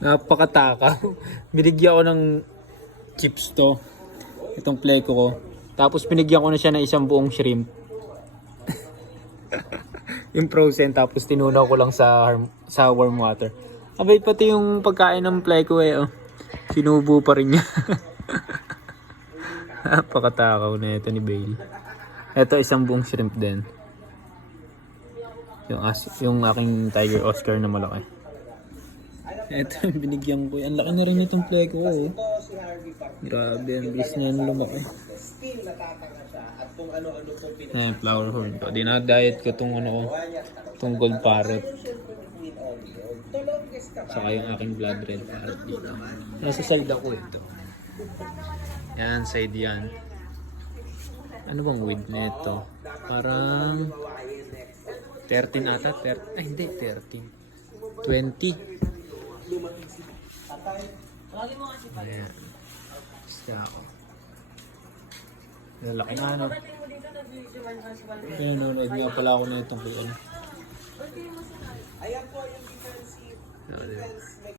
Napakatakaw. Binigyan ko ng chips to. Itong pleko ko. Tapos pinigyan ko na siya ng isang buong shrimp. Yung frozen, tapos tinunaw ko lang sa warm water. Abay, pati yung pagkain ng pleko oh. Sinubo pa rin niya. Napakatakaw na ito ni Bailey. Ito isang buong shrimp din. Yung aking Tiger Oscar na malaki. Ito yung binigyan ko. Ang laki na rin itong pleko oh. Grabe, ang bilis na yan lumaki. Ayan, flower horn ko. Dinadiet ko itong itong gold parrot. Saka yung aking blood red parrot dito. Nasa side ako ito. Yan, side yan. Ano bang width na ito? Parang 13 ata. Ay, hindi, 13. 20. Ayan. Basta ako. Lalaki na ano. Nanonood nga pala ako na itong kaya. Ayan po yung defensive